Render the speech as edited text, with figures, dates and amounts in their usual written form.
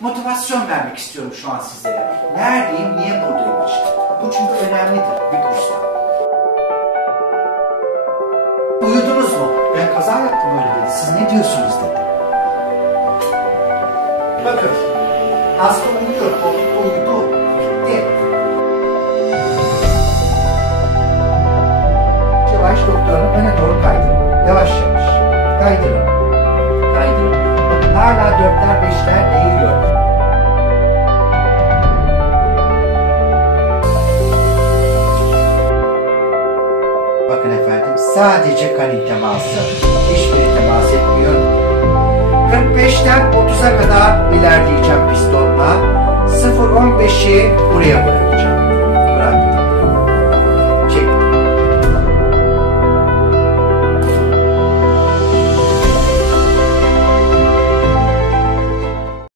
motivasyon vermek istiyorum şu an sizlere. Neredeyim, niye buradayım için. Bu çünkü önemlidir bir kursta. Uyudunuz mu? Ben kaza yaptım öyle dedi. Siz ne diyorsunuz dedi. Bakın, hasta uyuyor, koltukta uyudu. Gitti. Yavaş doktorun öne doğru kaydırın. Yavaş yavaş. Kaydırın. Kaydırın. Bakın hala 4'ler 5'ler değiyor. Bakın efendim sadece kan teması. Hiçbiri temas etmiyor. 45'ten 30'a kadar ilerleyeceğim pistonla. 0.15'i buraya bırakın.